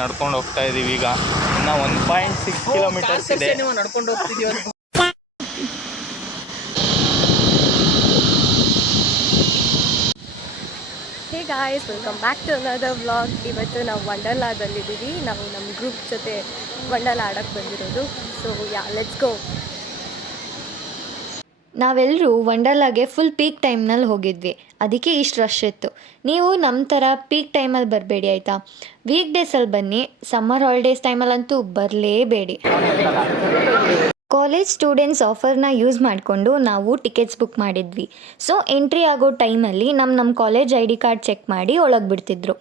ನಡ್ಕೊಂಡು ಹೋಗ್ತಾ ಇದೀವಿ. ಈಗ ಇನ್ನು 1.6 ಕಿಲೋಮೀಟರ್ಸ್ ಇದೆ. ನಡ್ಕೊಂಡು ಹೋಗ್ತಿದೀವಿ. Hey guys, welcome back to another vlog. ಇವತ್ತು ನಾವು ವಂಡರ್ಲಾದಲ್ಲಿದ್ದೀವಿ. ನಾವು ನಮ್ಮ ಗ್ರೂಪ್ ಜೊತೆ ವಂಡರ್ಲಾ ಆಡೋಕ್ಕೆ ಬಂದಿರೋದು. So let's go. ನಾವೆಲ್ಲರೂ ವಂಡರ್ಲಾಗೆ ಫುಲ್ ಪೀಕ್ ಟೈಮ್ನಲ್ಲಿ ಹೋಗಿದ್ವಿ, ಅದಕ್ಕೆ ಇಷ್ಟು ರಶ್ ಇತ್ತು. ನೀವು ನಮ್ಮ ಥರ ಪೀಕ್ ಟೈಮಲ್ಲಿ ಬರಬೇಡಿ ಆಯಿತಾ. ವೀಕ್ ಡೇಸಲ್ಲಿ ಬನ್ನಿ, ಸಮ್ಮರ್ ಹಾಲಿಡೇಸ್ ಟೈಮಲ್ಲಂತೂ ಬರಲೇಬೇಡಿ. ಕಾಲೇಜ್ ಸ್ಟೂಡೆಂಟ್ಸ್ ಆಫರ್ನ ಯೂಸ್ ಮಾಡಿಕೊಂಡು ನಾವು ಟಿಕೆಟ್ಸ್ ಬುಕ್ ಮಾಡಿದ್ವಿ. ಸೊ ಎಂಟ್ರಿ ಆಗೋ ಟೈಮಲ್ಲಿ ನಮ್ಮ ಕಾಲೇಜ್ ID ಕಾರ್ಡ್ ಚೆಕ್ ಮಾಡಿ ಒಳಗೆ ಬಿಡ್ತಿದ್ರು.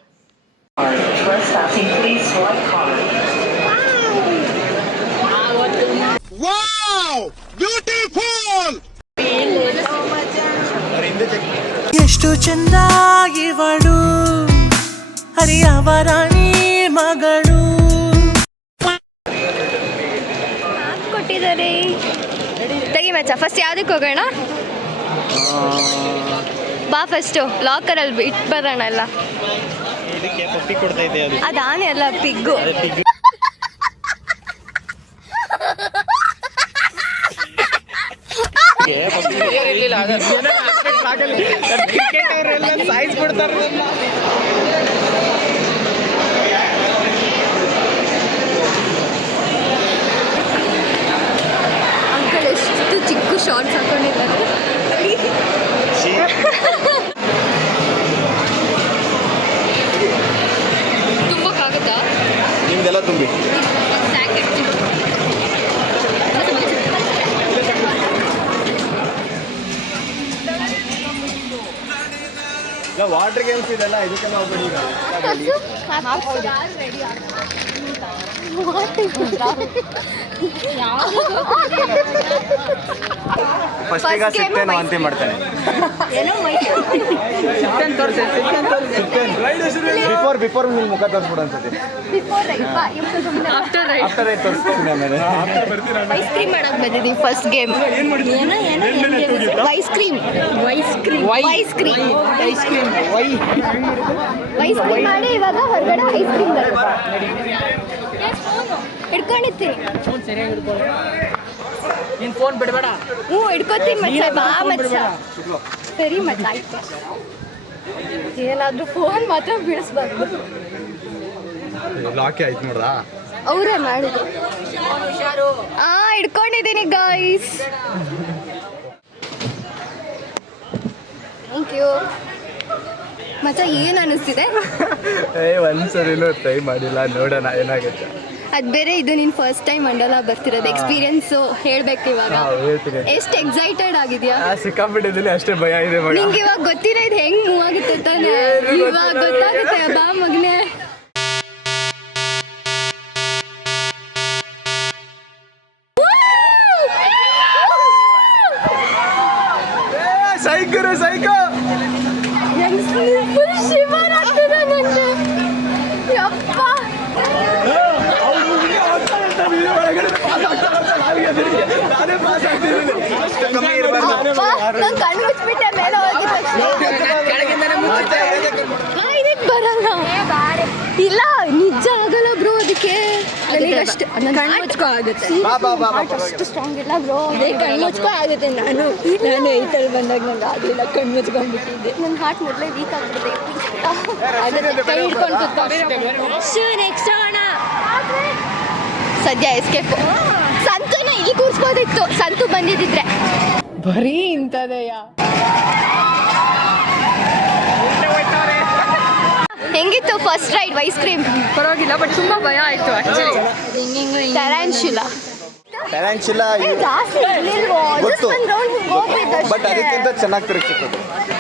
ಎಷ್ಟು ಚಂದ ಇವಳು ಹರಿಯವರಾಣಿ ಮಗಳು ಕೊಟ್ಟಿದ್ದಾರೆ. ತೆಗಿ ಮಚ್ಚ, ಫಸ್ಟ್ ಯಾವುದಕ್ಕೆ ಹೋಗೋಣ? ಬಾ ಫಸ್ಟು ಲಾಕರಲ್ಲಿ ಇಟ್ಟು ಬರೋಣ. ಎಲ್ಲ ಅದು ಆನೆ ಅಲ್ಲ, ಪಿಗ್ಗು. ಅಂಕಲ್ ಎಷ್ಟು ಚಿಕ್ಕ ಶಾರ್ಟ್ಸ್ ಹಾಕೊಂಡಿದ್ದಾರೆ. ತುಂಬಕ್ಕಾಗುತ್ತಾ? ನಿಮ್ದೆಲ್ಲ ತುಂಬಿ ವಾಟರ್ ಗೇಮ್ಸ್ ಇದೆಲ್ಲ, ಇದಕ್ಕೆಲ್ಲ ಹೋಗ್ಬೇಡಿ. ಈಗ ಫಸ್ಟ್ ಈಗ ಸಿಕ್ತೇನೋ ಅಂತ ಮಾಡ್ತಾನೆ. ಬಿಫೋರ್ ನಿಮ್ಮ ಮುಖ ತೋರಿಸ್ಬಿಡು ಅನ್ಸುತ್ತೆ. ಐಸ್ ಕ್ರೀಮ್ ಮಾಡಕ್ ಬಂದಿದ್ದೀವಿ. ಫಸ್ಟ್ ಗೇಮ್ ಐಸ್ ಕ್ರೀಮ್ ಮಾಡಿ ಇವಾಗ ಹೊರಗಡೆ ಐಸ್ ಕ್ರೀಮ್ ಹಿಡ್ಕೊಂಡಿರ್ತೀನಿ. ನಿನ್ ಫೋನ್ ಬಿಡಬೇಡ. ಹ್ಞೂ ಹಿಡ್ಕೊತೀನಿ ಮಚ್ಚ. ಬಾ ಮಚ್ಚ. ಸರಿ ಮಚ್ಚ, ಆಯ್ತು. ಏನಾದರೂ ಫೋನ್ ಮಾತ್ರ ಬಿಡಿಸ್ಬಾರ್ದು. ಲಾಕಿ ಆಯ್ತು ನೋಡ್ದಾ, ಅವರೇ ಮಾಡಿದ್ರು. ಹಿಡ್ಕೊಂಡಿದ್ದೀನಿ ಗಾಯ್ಸ್. ಥ್ಯಾಂಕ್ ಯು ಮಚ್ಚ. ಏನು ಅನ್ನಿಸ್ತಿದೆ? ಒಂದ್ಸರಿನೂ ಟ್ರೈ ಮಾಡಿಲ್ಲ, ನೋಡೋಣ ಏನಾಗುತ್ತೆ. ಅದು ಬೇರೆ, ಇದು ನೀನು ಫಸ್ಟ್ ಟೈಮ್ ವಂಡರ್ಲಾ ಬರ್ತಿರೋದು. ಎಕ್ಸ್ಪೀರಿಯನ್ಸು ಹೇಳ್ಬೇಕು ಇವಾಗ. ಎಷ್ಟು ಎಕ್ಸೈಟೆಡ್ ಆಗಿದೆಯಾ? ಸಿಕ್ಕಾಬಿಟ್ಟಿದ್ದೀನಿ, ಅಷ್ಟೇ ಭಯ ಇದೆ. ನಿಂಗೆ ಇವಾಗ ಗೊತ್ತಿಲ್ಲ ಇದು ಹೆಂಗ್ ಮೂವ್ ಆಗುತ್ತೆ ತಾನೆ? ಇವಾಗ ಗೊತ್ತಾಗುತ್ತೆ. ಬಾ ಮಗನೇ. ಫುಲ್ ಶಿವರ್ ಆಗ್ತದೆ ನನಗೆ. ಯಪ್ಪ, ನಾನು ಕಣ್ಣು ಮುಚ್ಚಿಬಿಟ್ಟೆ ಮೇಲೆ ಹೋಗಿದ್ದ ಬರಲ್ಲ. ಇಲ್ಲ, ನಿಜ ಆಗಲ್ಲ ಬ್ರೋ. ಅದಕ್ಕೆ ನನಗೆ ಅಷ್ಟು ಅಷ್ಟು ಸ್ಟ್ರಾಂಗ್ ಇಲ್ಲ ಬ್ರೋ. ಕಣ್ಣು ಮುಚ್ಕೊ ಆಗುತ್ತೆ. ನಾನು ಈತಲ್ಲಿ ಬಂದಾಗ ನಂಗೆ ಆಗಲಿಲ್ಲ, ಕಣ್ಣು ಮುಚ್ಕೊಂಡ್ಬಿಟ್ಟಿದ್ದೆ. ನನ್ನ ಹಾರ್ಟ್ ಮೊದಲೇ ವೀಕ್ ಆಗ್ಬಿಟ್ಟಿದೆ. ಕೈ ಹಿಡ್ಕೊಂಡು ನೆಕ್ಸ್ಟ್ ಹೋಗೋಣ. ಸದ್ಯ ಎಸ್ಕೇಪ್. ಸಂತೂನ ಇಲ್ಲಿ ಕೂರಿಸ್ಬೋದಿತ್ತು, ಸಂತು ಬಂದಿದ್ದಿದ್ರೆ. ಬರೀ ಇಂಥದೆಯ. ಹೆಂಗಿತ್ತು ಫಸ್ಟ್ ರೈಡ್ ಐಸ್ ಕ್ರೀಮ್? ಪರವಾಗಿಲ್ಲ, ಬಟ್ ತುಂಬಾ ಭಯ ಆಯ್ತು ಆಕ್ಚುಲಿ. ಟ್ಯಾರಂಚುಲಾ ಜಾಸ್ತಿ ಇರ್ಲಿಲ್ವೋ? ಗೊತ್ತು, ಒಂದು ರೌಂಡ್ ಹೋಗ್ಬಿಟ್ಟು ಬಟ್ ಅದಕ್ಕಿಂತ ಚೆನ್ನಾಗಿ ತಿರುಗಿಸುತ್ತದೆ.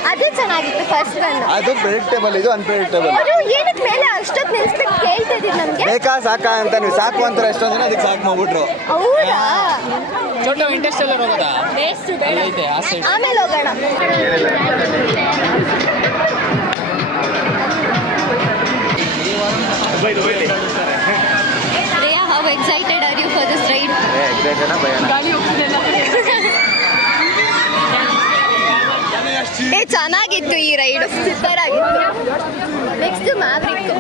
ಅದು ಚೆನ್ನಾಗಿತ್ತು ಫಸ್ಟ್ ರನ್. ಅದು ಪ್ರೆಡಿಕ್ಟೇಬಲ್, ಇದು ಅನ್ಪ್ರೆಡಿಕ್ಟೇಬಲ್. ಅದು ಏನಕ್ಕೆ ಮೇಲೆ ಅಷ್ಟೊತ್ತು ನಿಲ್ಸ್ಬೇಕು ಕೇಳ್ತಾ ಇದ್ದೀರಿ ನಮಗೆ. ಬೇಕಾ ಸಾಕಾ ಅಂತ ನೀವು ಸಾಕು ಅಂತಾರೆ ಎಷ್ಟೊಂದು ಜನ, ಅದಕ್ಕೆ ಸಾಕು ಮಾಡ್ಬಿಟ್ರು. ಹೌದಾ? ಇಂಟರ್ಸ್ಟೆಲ್ಲರ್ ಹೋಗೋದಾ? ಆಮೇಲೆ ಹೋಗೋಣ. Rhea, how excited are you for this ride? Excited ಗಾಳಿ ಹೋಗ್ತಿದೆಲ್ಲ. ಚೆನ್ನಾಗಿತ್ತು ಈ ರೈಡ್, ಸೂಪರ್ ಆಗಿತ್ತು. Next Maverick.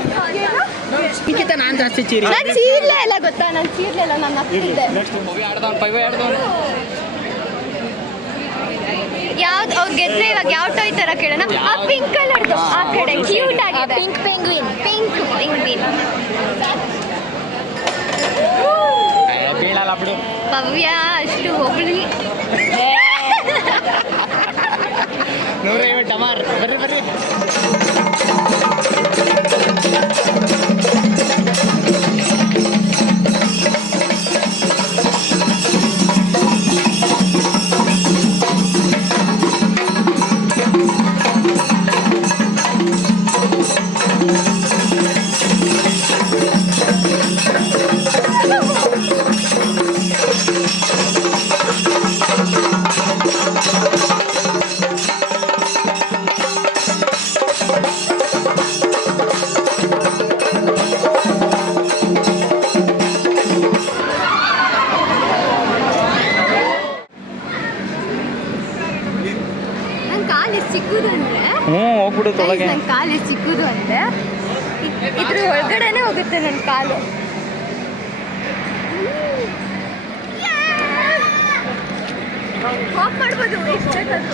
ಇದಕ್ಕಿಂತ ನಾನು ಜಾಸ್ತಿ ಚೀರಿ. ನಾನು ಚೀರ್ಲೇ ಇಲ್ಲ ಗೊತ್ತಾ, ನಾನು ಚೀರ್ಲೇ ಇಲ್ಲ, ನಾನು ನಗ್ತಿದ್ದೆ. ಯಾವ್ದು ಅವ್ರು ಗೆದ್ರೆ ಇವಾಗ ಯಾವ ಟಾಯ್ ತರ ಕೇಳೋಣ? ಆ ಪಿಂಕ್ ಕಲರ್ದು ಆ ಕಡೆ ಕ್ಯೂಟ್ ಆಗಿದೆ. Pink penguin, pink penguin. ಬೀಳಲ್ಲ ಬಿಡು. ಭವ್ಯ ಅಷ್ಟು ಹೋಗ್ಲಿ. 150 ಟಮಾರ್. ಬರ್ರಿ ಬರ್ರಿ. ಚಿಕ್ಕದು ಅಂದ್ರೆ ಹೋಗ್ಬಿಡುತ್ತೆ ಒಳಗೆ. ನನ್ನ ಕಾಲು ಚಿಕ್ಕದು ಅಂದ್ರೆ ಇದ್ರ ಒಳಗಡೆನೆ ಹೋಗುತ್ತೆ ನನ್ನ ಕಾಲು. ವಾಕ್ ಮಾಡ್ಬೋದು ಎಷ್ಟು ಬೇಕಾದ್ರೂ.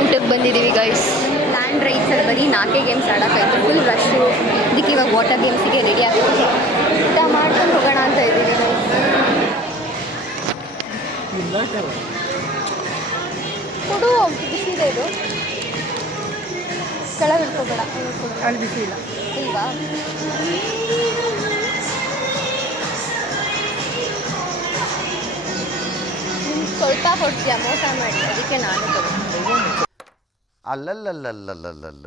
ಊಟಕ್ಕೆ ಬಂದಿದ್ದೀವಿ ಗೈಸ್. ಲ್ಯಾಂಡ್ ರೈಡ್ಸಲ್ಲಿ ಬರೀ 4 ಗೇಮ್ಸ್ ಆಡೋಕ್ಕಾಯ್ತು, ಫುಲ್ ರಶ್ಶು. ಅದಕ್ಕೆ ಇವಾಗ ವಾಟರ್ ಗೇಮ್ಸಿಗೆ ರೆಡಿ ಆಗ್ತೀವಿ. ಊಟ ಮಾಡ್ಕೊಂಡು ಹೋಗೋಣ ಅಂತ ಇದ್ದೀವಿ ಗೈಸ್. ಕೊಡು, ಬಿಸಿದೆ ಇದು, ಕೆಳಗೆ ಇಟ್ಕೋಬೇಡ. ಅಲ್ಲಿ ಬಿಸಿ ಇಲ್ಲ ಇಲ್ವಾ? ಸ್ವಲ್ಪ ಕೊಡ್ತೀಯ ಮೋಸ ಮಾಡಿ, ಅದಕ್ಕೆ ನಾನು ತಗೊಂಡು. ಅಲ್ಲಲ್ಲಲ್ಲಲ್ಲಲ್ಲಲ್ಲ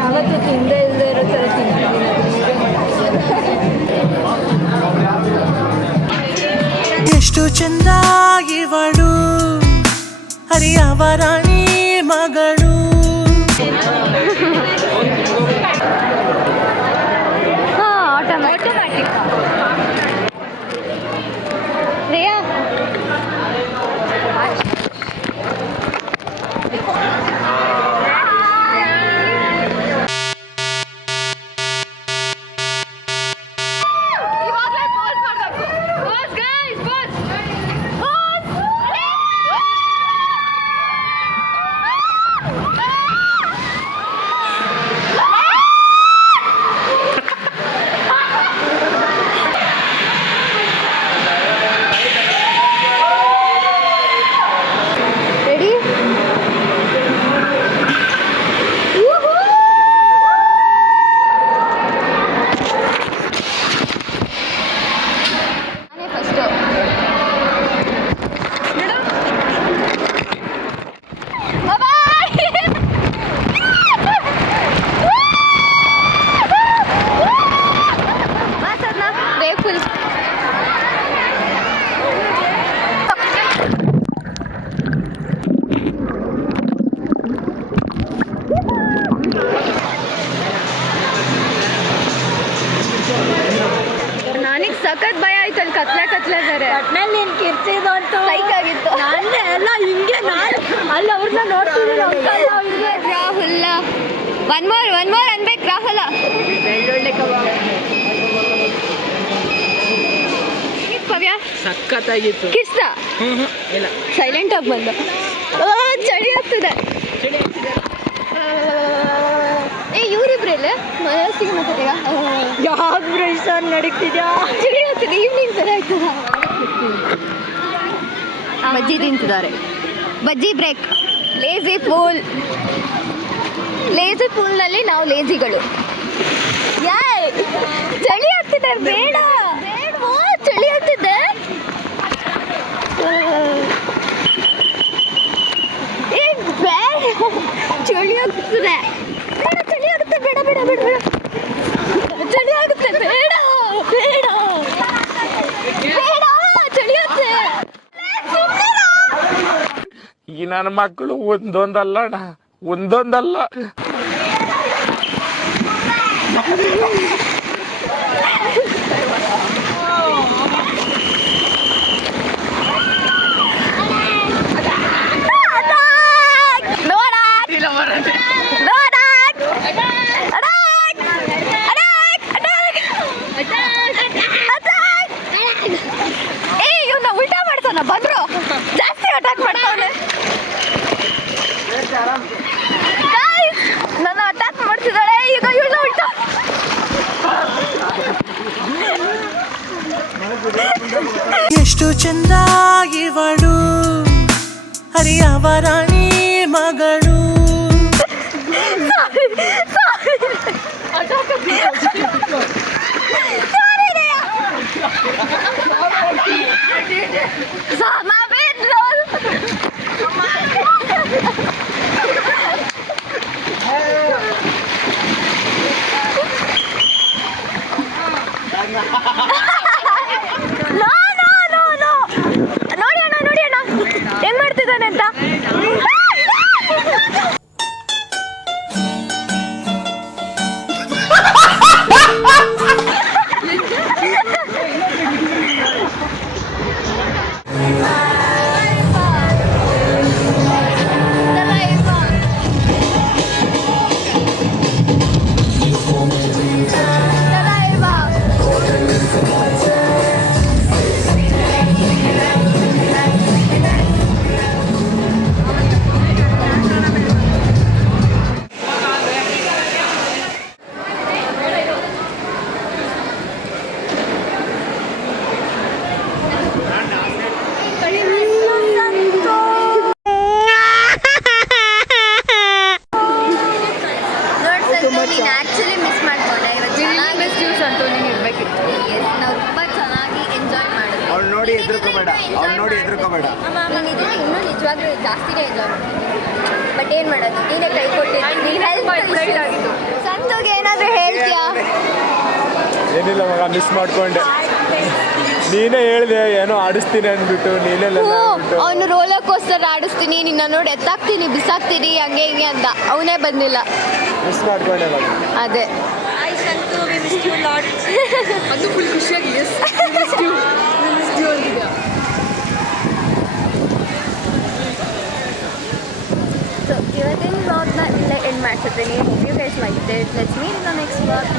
ಯಾವತ್ತೂ ತಿಂದೇ ಇಲ್ಲದೆ ಇರೋ ಥರ ಎಷ್ಟು ಚಂದಾಗಿವಳು ಹರಿಯವರಾಣಿ ಮಗಳು. ಆಟೋಮ್ಯಾಟಿಕ್. ರೇಯಾ ಸಖತ್ ಭಯ ಆಯ್ತು. ಅಲ್ಲಿ ಕತ್ಲೆ ಬೇರೆ ಒಟ್ನಲ್ಲಿ ನೀನು ಕಿರ್ಚಿದು ಅಂತ ಲೈಕ್ ಆಗಿತ್ತು. ನಾನೇ ಎಲ್ಲ ಹಿಂಗೆ ನಾನು ಅಲ್ಲಿ ಅವ್ರನ್ನ ನೋಡ್ತಿದ್ದೀನಿ. ರಾಹುಲ್ ಒನ್ ಮೋರ್ ಅನ್ಬೇಕು. ರಾಹುಲ ಭವ್ಯ ಸಖತ್ತಾಗಿತ್ತು. ಕಿರ್ಸ್ದ ಇಲ್ಲ ಸೈಲೆಂಟ್ ಆಗಿ ಬಂದ. ಚಳಿ ಆಗ್ತದೆ. ಇವರಿಬ್ರಲ್ಲೇ ಮನಸ್ಸಿಗೆ ಮಾತಾಡ್ತೀಯ? ಯಾವ್ದು ಸರ್ ನಡೀತಿದ್ಯಾ? ಚಳಿ ಆಗ್ತದೆ. ಈವ್ನಿಂಗ್ ಥರ ಆಯ್ತದ. ಬಜ್ಜಿ ತಿಂತಿದ್ದಾರೆ. ಬಜ್ಜಿ ಬ್ರೇಕ್. ಲೇಜಿ ಪೂಲ್ನಲ್ಲಿ ನಾವು ಲೇಜಿಗಳು. ಚಳಿ ಆಗ್ತಿದೆ. ಬೇಡ ಚಳಿ ಆಗ್ತಿದೆ. ಚಳಿ ಆಗ್ತಿದೆ. ಚಳಿ ಆಗುತ್ತೆ. ಬೇಡ ಬೇಡ ಬೇಡ ಬೇಡ. ಚಳಿ ಆಗುತ್ತೆ. ಬೇಡ ಬೇಡ ಬೇಡ. ಚಳಿ ಆಗುತ್ತೆ. ಈ ನನ್ನ ಮಕ್ಕಳು ಒಂದೊಂದಲ್ಲ ಉಲ್ಟಾ ಮಾಡ್ತಾನ ಬಂದ್ರು ಜಾಸ್ತಿ ಅಟ್ಯಾಕ್ ಮಾಡ್ತಾವನೆ ನನ್ನ ಅಟ್ಯಾಕ್ ಮಾಡ್ತಿದ್ದಾಳೆ ಈಗ ಇವಳು ಉಲ್ಟಾ ಎಷ್ಟು ಚಂದ ಇವಳು ಹರಿಯವರಾಣಿ ಮಗಳು ನೋಡಿ ಅಣ್ಣ ಹೆಂಗ್ ಮಾಡ್ತಿದ್ದಾನೆ ಅಂತ ಆಕ್ಚುಲಿ ಮಿಸ್ ಮಾಡ್ಕೊಂಡೆ ಇವತ್ತು ಅಂತೂ ನೀನು ಇರ್ಬೇಕಿತ್ತು ನಾವು ತುಂಬ ಚೆನ್ನಾಗಿ ಎಂಜಾಯ್ ಮಾಡಿದ್ವಿ ಅವ್ಳು ನೋಡಿ ಹೆದರ್ಕೋಬೇಡ ನೀನು ಇನ್ನೂ ನಿಜವಾಗ್ಲೂ ಜಾಸ್ತಿನೇ ಎಂಜಾಯ್ ಮಾಡಿದ್ವಿ ಬಟ್ ಏನು ಮಾಡೋದು ನೀನೇ ಕೈ ಕೊಟ್ಟಿದ್ದು ನೀನು ಹೆಲ್ಪ್ ಆಗಿದ್ದು ಸಂತೋಗೆ ಏನಾದರೂ ಹೇಳ್ತೀಯಾ ಏನಿಲ್ಲ ಮಗ ಮಿಸ್ ಮಾಡ್ಕೊಂಡೆ ನೀನೇ ಹೇಳಿದೆ ಏನೋ ಆಡಿಸ್ತೀನಿ ಅಂದ್ಬಿಟ್ಟು ನೀನೆಲ್ಲ ಅವನು ರೋಲರ್ ಕೋಸ್ಟರ್ ಆಡಿಸ್ತೀನಿ ನಿನ್ನ ನೋಡಿ ಎತ್ತಾಕ್ತೀನಿ ಬಿಸಾಕ್ತೀನಿ ಹಂಗೆ ಹಿಂಗೆ ಅಂತ ಅವನೇ ಬಂದಿಲ್ಲ ಮಿಸ್ ಮಾಡ್ಕೊಂಡೆ ಮಗ ಅದೇ ಅದು ಫುಲ್ ಖುಷಿಯಾಗಿ ಎಸ್ ಅಂತಿದ್ಯಾ ಸೊ ಇವತ್ತಿನ ವ್ಲಾಗ್ನ ಇಲ್ಲೇ ಎಂಡ್ ಮಾಡ್ತಿದ್ದೀನಿ. If you guys like it, let's meet in the next vlog.